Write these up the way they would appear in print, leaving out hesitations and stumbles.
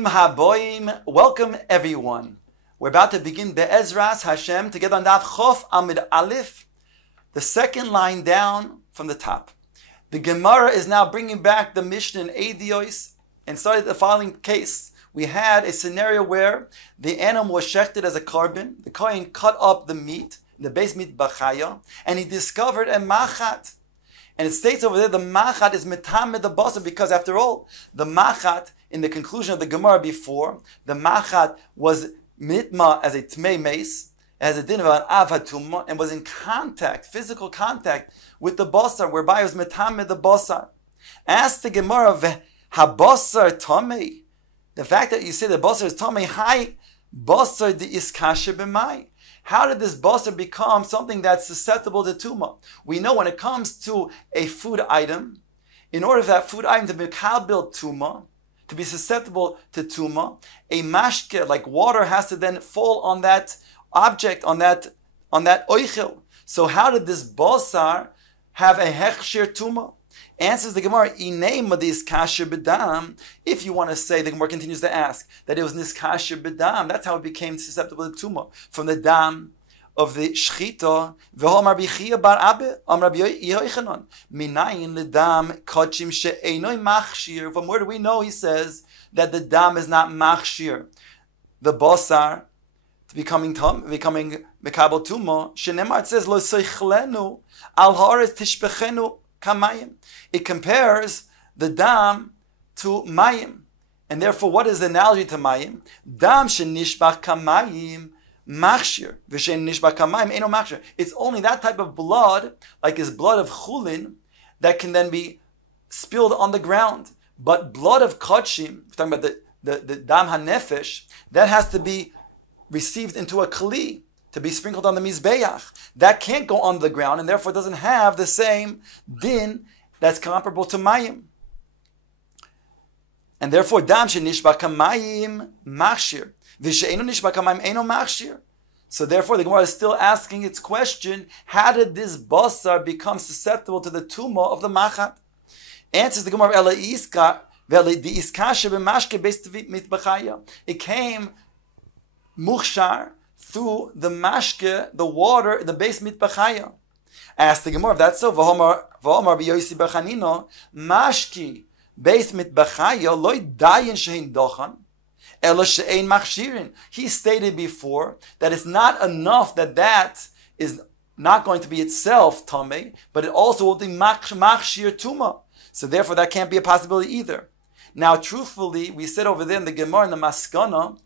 Bruchim haboim. Welcome everyone. We're about to begin Be'ezras Hashem together on Daf Chof Amud Aleph, the second line down from the top. The Gemara is now bringing back the Mishnah in Eidios and started the following case. We had a scenario where the animal was shechted as a carbon. The Kohen cut up the meat, the base meat bachaya, and he discovered a machat. And it states over there the machat is metamid the basar because after all, the machat in the conclusion of the Gemara before, the machat was mitma as a tmei mace, as a din of an av hatumma, and was in contact, physical contact with the basar, whereby it was metamid the basar. Ask the Gemara, habasar tamei. The fact that you say the basar is tamei, hi basar de iskasha b'mai. How did this basar become something that's susceptible to tumah? We know when it comes to a food item, in order for that food item to be kalbil tumah, to be susceptible to tumah, a mashke, like water, has to then fall on that object, on that oichel. So how did this basar have a hechshir tumah? Answers the Gemara, Inei madis kasher bedam. If you want to say, the Gemara continues to ask, that it was niskasher bedam, that's how it became susceptible to tumah. From the dam of the shchita, v'hom Rabbi Chia bar Abba, Rabbi Yochanan, minayin ledam kachim she'enoi machshir. From where do we know, he says, that the dam is not machshir? The basar, becoming mekabel tumah, shenemar, it says, lo seichlenu, al haaretz tishbechenu, kamayim. It compares the dam to mayim. And therefore, what is the analogy to mayim? Dam shenishbach kamayim machshir. V'shen nishbach kamayim eno machshir. It's only that type of blood, like is blood of chulin, that can then be spilled on the ground. But blood of kachim, we're talking about the dam hanefesh, that has to be received into a kli, to be sprinkled on the mizbeach. That can't go on the ground, and therefore doesn't have the same din that's comparable to mayim. And therefore, dam shenishba kamayim machshir, v'she'enu nishba kamayim eno machshir. So therefore, the Gemara is still asking its question: how did this basar become susceptible to the tumah of the machat? Answers the Gemara: it came muchshar through the mashke, the water, the base mitbachaya. Ask the Gemara, if that's so, v'homar b'yosi b'chanino, mashki base mitbachaya loy dayin shein dochan, ela she'ein machshirin. He stated before that it's not enough that is not going to be itself tamei, but it also will be machshir tuma. So therefore that can't be a possibility either. Now truthfully, we said over there in the Gemara in the Maskana,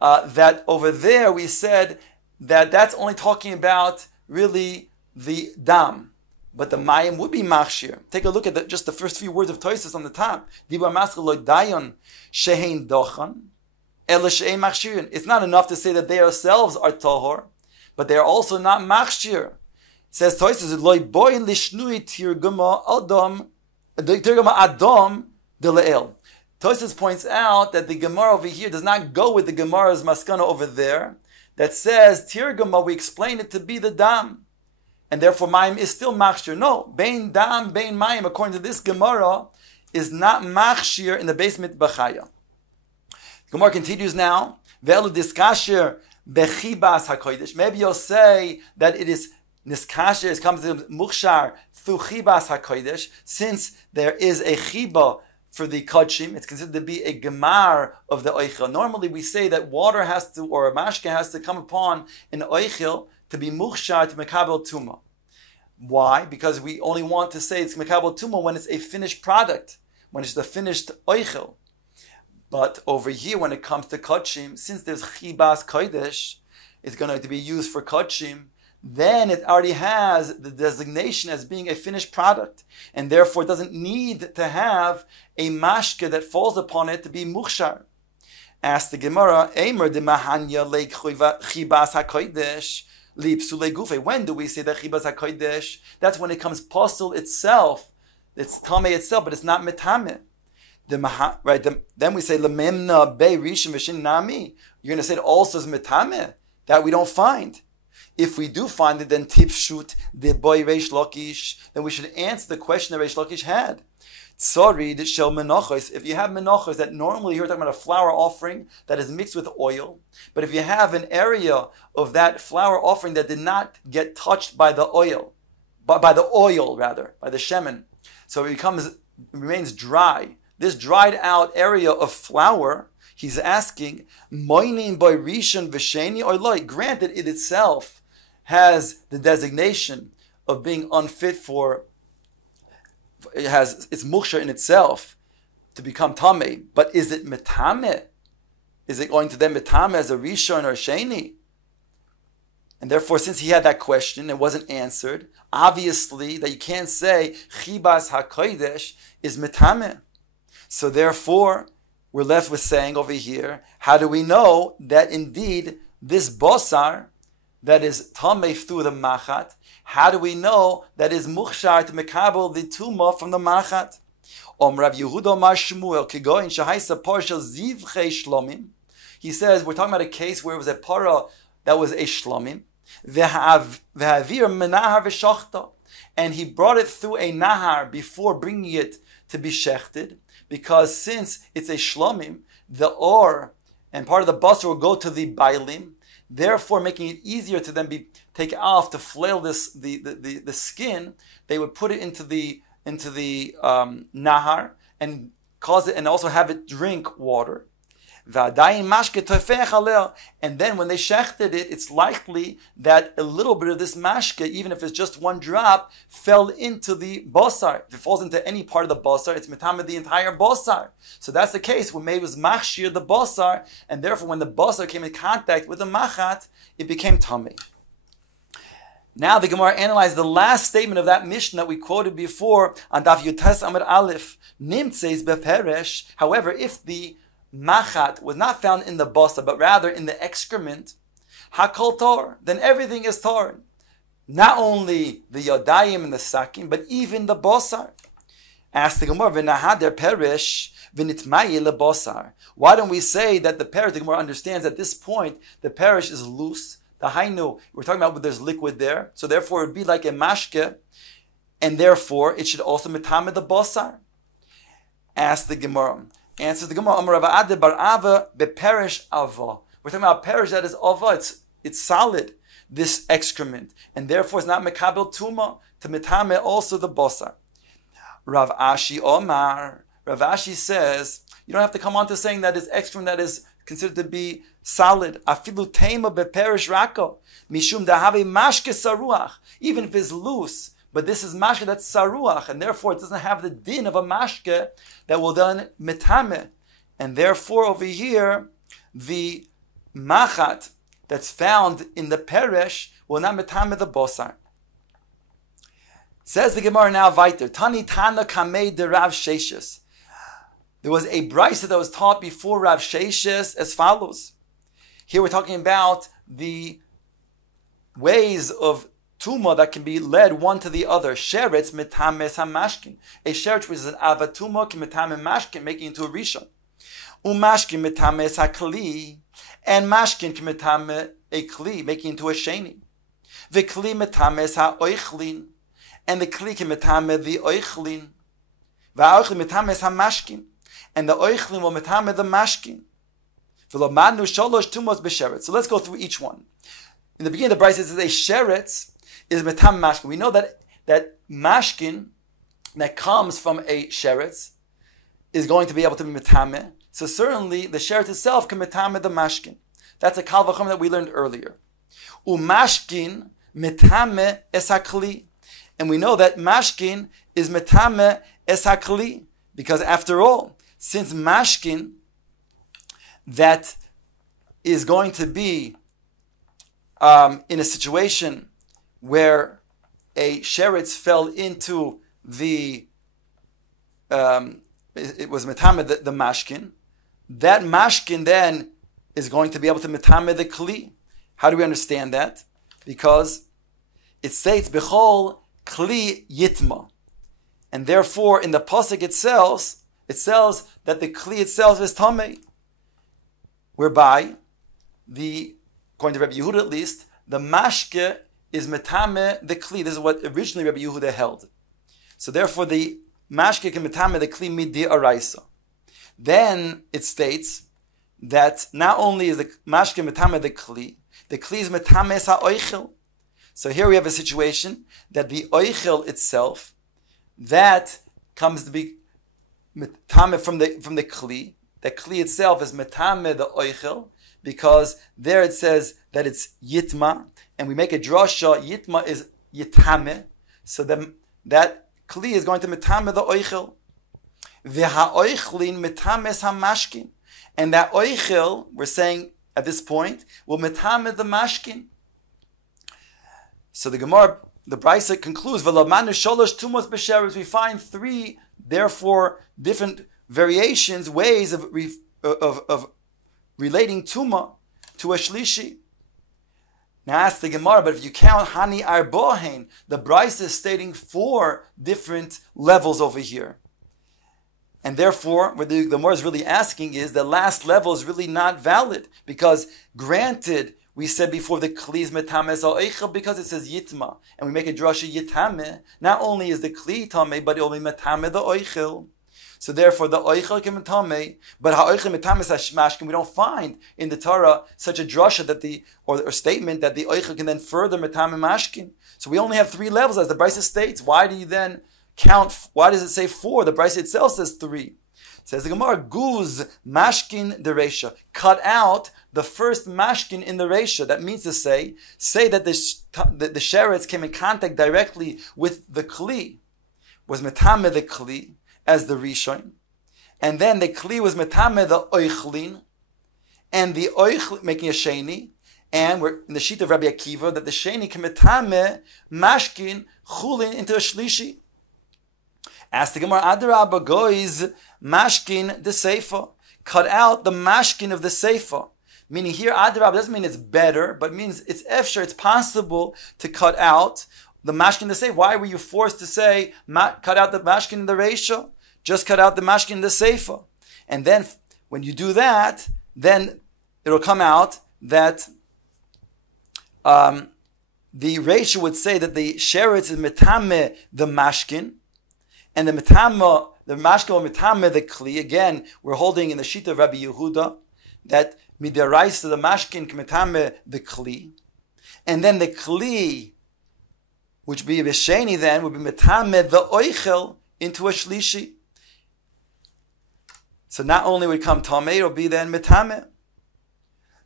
that over there we said that that's only talking about really the dam, but the mayim would be machshir. Take a look at just the first few words of Tosfos on the top. Dibar maskal lo dayon shehein dochan ela shehein machshirin. It's not enough to say that they ourselves are tahor, but they are also not machshir. Says Tosfos lo boyin lishnui tirgama adam deleel. Tosfos points out that the Gemara over here does not go with the Gemara's maskana over there that says tirgama, we explain it to be the dam, and therefore mayim is still machshir. No, bein dam, bein mayim, according to this Gemara, is not machshir in the base mitbachaya. Gemara continues now. Ve'elu diskasher bechibas hakodesh. Maybe you'll say that it is niskasher, it comes to muchshar through chibas hakodesh, since there is a chiba for the kachim. It's considered to be a gemar of the oichel. Normally we say that water has to, or a mashke has to come upon an oichel to be muchshar to mekabel tumah. Why? Because we only want to say it's mekabel tumah when it's a finished product, when it's the finished oichel. But over here, when it comes to kachim, since there's chibas kodesh, it's going to be used for kachim, then it already has the designation as being a finished product, and therefore it doesn't need to have a mashke that falls upon it to be muchshar. Ask the Gemara, Eimer de mahanya leik chibas hakodesh lipsule gufe. When do we say that chibas hakodesh? That's when it comes posel itself. It's tamei itself, but it's not metame. Then we say lememna be rishim v'shin nami. You're going to say it also is metame. That we don't find. If we do find it, then tipshut the boy Reish Lakish, then we should answer the question that Reish Lakish had. Tzorid shel menachos. If you have menachos that normally you're talking about a flour offering that is mixed with oil, but if you have an area of that flour offering that did not get touched by the oil, by the shemen, so it remains dry. This dried out area of flour, he's asking, moinin by rishon v'sheni or loy. Granted, it itself has the designation of being unfit for. It has its muksha in itself to become tameh, but is it metameh? Is it going to then metameh as a rishon or a sheni? And therefore, since he had that question, it wasn't answered. Obviously, that you can't say chibas hakodesh is metameh. So therefore, we're left with saying over here, how do we know that indeed this bosar that is tameh through the machat? How do we know that is mukhshar to mekabel the tumah from the machat? Rav Yehuda Mar Shmuel kigoin shahaisa parshal zivchei shlomim. He says we're talking about a case where it was a para that was a shlomim, v'havir menahar v'shachta, and he brought it through a nahar before bringing it to be shechted, because since it's a shlomim, the or and part of the basar will go to the bailim, therefore making it easier to then be take off to flail the skin. They would put it into the nahar and cause it, and also have it drink water. And then when they shechted it, it's likely that a little bit of this mashke, even if it's just one drop, fell into the bosar. If it falls into any part of the bosar, it's metamed the entire bosar. So that's the case when maybe it was machshir the bosar, and therefore when the bosar came in contact with the machat, it became tameh. Now the Gemara analyzed the last statement of that Mishnah that we quoted before on Daf Yutes Amud Aleph. Nimtzeis beperesh. However, if the machat was not found in the basa, but rather in the excrement, hakol tor, then everything is torn. Not only the yodayim and the sakim, but even the bosar. Ask the Gemara, v'nahader perish v'nitmayi lebosar. Why don't we say that the perish, the Gemara understands at this point, the perish is loose. The hainu, we're talking about there's liquid there, so therefore it would be like a mashke, and therefore it should also metamed the bosar. Ask the Gemara. Answers the Gemara, Amar Rav Ade bar Ava beperish ava. We're talking about perish that is ava, it's solid, this excrement, and therefore it's not mekabel tuma to metame also the bosar. Rav Ashi Omar. Rav Ashi says you don't have to come on to saying that it's excrement that is considered to be solid. Afilu tema beperish rako mishum dahave mashke saruach. Even if it's loose, but this is mashke that's saruach, and therefore it doesn't have the din of a mashke that will then metame. And therefore over here, the machat that's found in the perish will not metame the bosar. Says the Gemara now weiter. Tani Tana Kamei de Rav Sheshes. There was a brisa that was taught before Rav Sheshes as follows. Here we're talking about the ways of tuma that can be led one to the other. Sheretz metames hamashkin. A sheretz which is an avatuma can metame mashkin, making it into a rishon. Umashkin metames hakli, and mashkin can metame a kli, making it into a sheni. V'kli metames ha'oichlin, and the kli can metame the oichlin. V'oichlin metames hamashkin, and the oichlin will metame the mashkin. V'lomadnu sholosh tumos b'sheretz. So let's go through each one. In the beginning of the brisa, it says a sheretz is metam mashkin. We know that mashkin that comes from a sheretz is going to be able to be metame. So certainly the sheretz itself can metame the mashkin. That's a kal v'chomer that we learned earlier. Umashkin metame es hakli, and we know that mashkin is metame es hakli because after all, since mashkin that is going to be in a situation where a sheretz fell into the, it was metame the mashkin, that mashkin then is going to be able to metame the kli. How do we understand that? Because it states bechol kli yitma, and therefore in the pasuk itself, it says that the kli itself is tamei, whereby according to Rabbi Yehuda at least, the mashke is metame the kli. This is what originally Rabbi Yehuda held. So therefore the mashke can metame the kli midi araisa. Then it states that not only is the mashke metame the kli is metame ha'oichel. So here we have a situation that the oichel itself, that comes to be metame from the kli. The kli itself is metame the oichel, because there it says that it's yitma, and we make a drasha, yitma is yitame, so then that kli is going to metame the oichel. V'ha'oichlin metames hamashkin, and that oichel, we're saying at this point, will metame the mashkin. So the Gemara, the Brisa concludes, "V'lamanu sholosh tumos b'sheretz." We find three, therefore, different variations, ways of relating tuma to a shlishi. Now ask the Gemara, but if you count hani arbohen, the Brisa is stating 4 different levels over here. And therefore, what the Gemara is really asking is, the last level is really not valid, because granted, we said before the kli is metames ha'oichel because it says yitma, and we make a drasha yitame. Not only is the kli tame, but it will be metame the oichel. So therefore, the oichel can metame, but ha'oichel metames hashmashkin. We don't find in the Torah such a drasha that or statement that the oichel can then further metame mashkin. So we only have 3 levels, as the Brisa states. Why do you then count? Why does it say 4? The Brisa itself says 3. Says the Gemara, guz mashkin the resha. Cut out the first mashkin in the resha. That means to say that the sheretz came in contact directly with the kli, was metame the kli as the rishon, and then the kli was metame the oichlin, and the oichlin making a sheni, and we're in the sheet of Rabbi Akiva that the sheni can metame mashkin chulin into a shlishi. Ask the Gemara, Adarabba goes mashkin the seifa. Cut out the mashkin of the seifa. Meaning here, Adarabba doesn't mean it's better, but means it's efshar, it's possible to cut out the mashkin the seifa. Why were you forced to say, cut out the mashkin in the reisha? Just cut out the mashkin in the seifa. And then, when you do that, then it'll come out that the reisha would say that the sheretz is metame the mashkin, and the mashkin or metame the kli. Again, we're holding in the sheet of Rabbi Yehuda that midaraisa the mashkin metame the kli, and then the kli, which be b'sheni, then would be metame the oichel into a shlishi. So not only would come tameh, it will be then metame.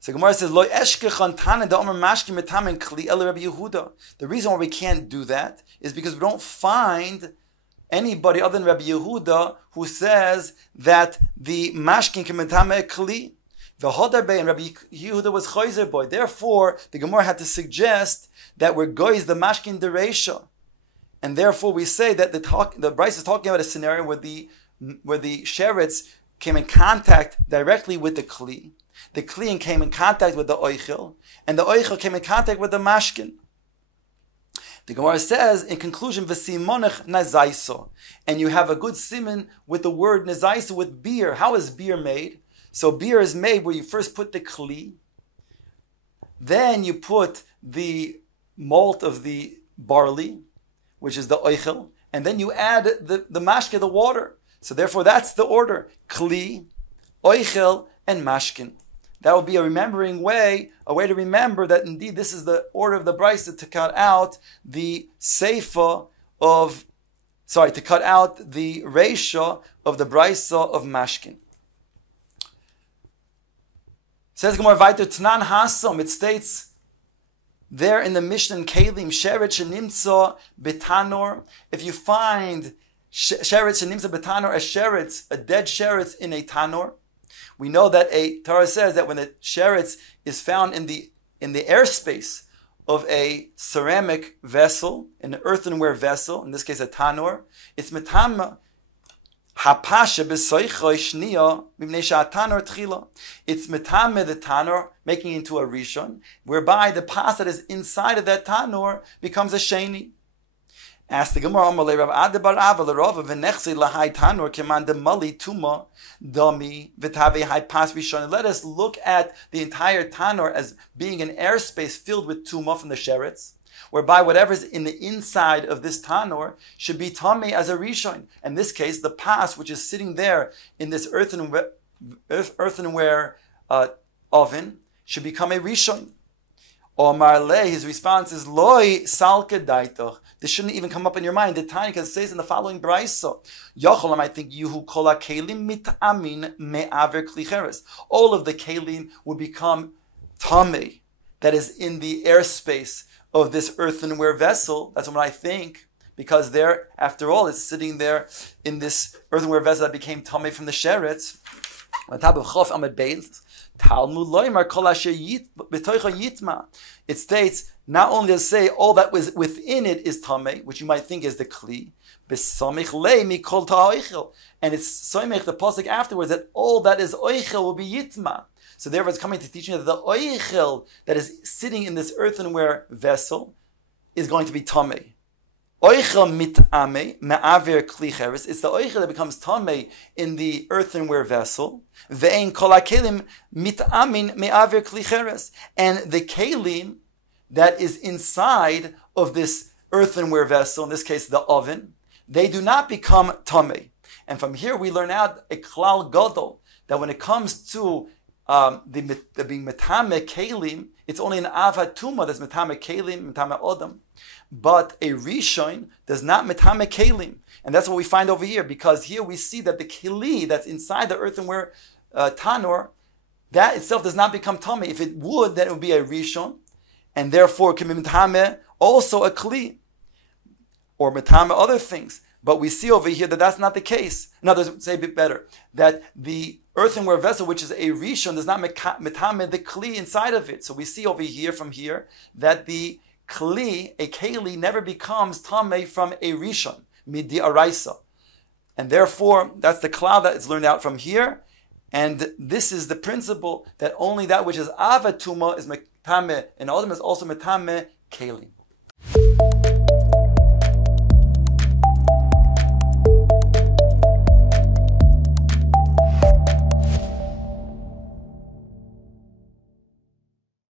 So Gemara says, "Lo eshkechan tana da omer mashkin metame kli el Rabbi Yehuda." The reason why we can't do that is because we don't find anybody other than Rabbi Yehuda who says that the mashkin can metame kli. The Hodarbe and Rabbi Yehuda was chayzer boy. Therefore, the Gemara had to suggest that we're goyz the mashkin dereisha, and therefore we say that the Brisa is talking about a scenario where the sheretz came in contact directly with the kli came in contact with the oichel, and the oichel came in contact with the mashkin. The Gemara says, in conclusion, v'simonech nazaiso, and you have a good siman with the word nazaiso with beer. How is beer made? So beer is made where you first put the kli, then you put the malt of the barley, which is the oichel, and then you add the mashke, the water. So therefore, that's the order: kli, oichel, and mashkin. That would be a way to remember that indeed this is the order of the Brisa to cut out the seifa to cut out the reisha of the Brisa of mashkin. Says Gemara weiter, Tnan Hasom, it states there in the Mishnah in Kalim, Sheret Shenimtza Betanor, if you find Sheret Shenimtza Betanor, a dead sheretz in a tanor, we know that Torah says that when the sheretz is found in the airspace of a ceramic vessel, an earthenware vessel, in this case a tanor, it's metama hapasha b'soichoi shniya mipnei sha'tanor tchila. It's metame the tanor, making it into a rishon, whereby the pas that is inside of that tanor becomes a sheni. Ask the Gemara, Amalei Rav Ade bar Ava l'Rava v'nechzi lahai tanor keman demali tuma dami v'tave hai pas rishon. Let us look at the entire tanor as being an airspace filled with tuma from the sheretz, whereby whatever's in the inside of this tanor should be tamei as a rishon. In this case, the pas, which is sitting there in this earthenware oven, should become a rishon. Omar le, his response is loy salke daitoch. This shouldn't even come up in your mind. The Tanya, because it says in the following brayso, Yocholam, I think Yuhu kola kelim mitamin me'aver klicheres. All of the kelim would become tamei, that is in the airspace of this earthenware vessel. That's what I think, because there, after all, it's sitting there in this earthenware vessel that became tamei from the sheretz. On top of chof amid beis. Talmud loymar kol asher b'toicha yitma. It states not only to say all that was within it is tamei, which you might think is the kli, b'samich lei mikol ta'oichel, and it's soimech the pasuk afterwards that all that is oichel will be yitma. So therefore, it's coming to teach you that the oichel that is sitting in this earthenware vessel is going to be tamei. Oichel mitame me'aver klicheres. It's the oichel that becomes tamei in the earthenware vessel. Ve'en kol hakelim mitamin me'aver klicheres. And the kelim that is inside of this earthenware vessel, in this case the oven, they do not become tamei. And from here we learn out a klal gadol that when it comes to the being metame kelim, it's only an avad tuma that's metame kelim, metame odam. But a rishon does not metame kelim, and that's what we find over here. Because here we see that the keli that's inside the earthenware tanor, that itself does not become tamei. If it would, then it would be a rishon, and therefore can be metame also a kli, or metame other things. But we see over here that that's not the case. In other words, say a bit better, that the earthenware vessel, which is a rishon, does not metame the kli inside of it. So we see over here, from here, that the kli, a keli, never becomes tamei from a rishon, midi araisa. And therefore, that's the cloud that is learned out from here. And this is the principle that only that which is avatuma is metame, and odom is also metame keli.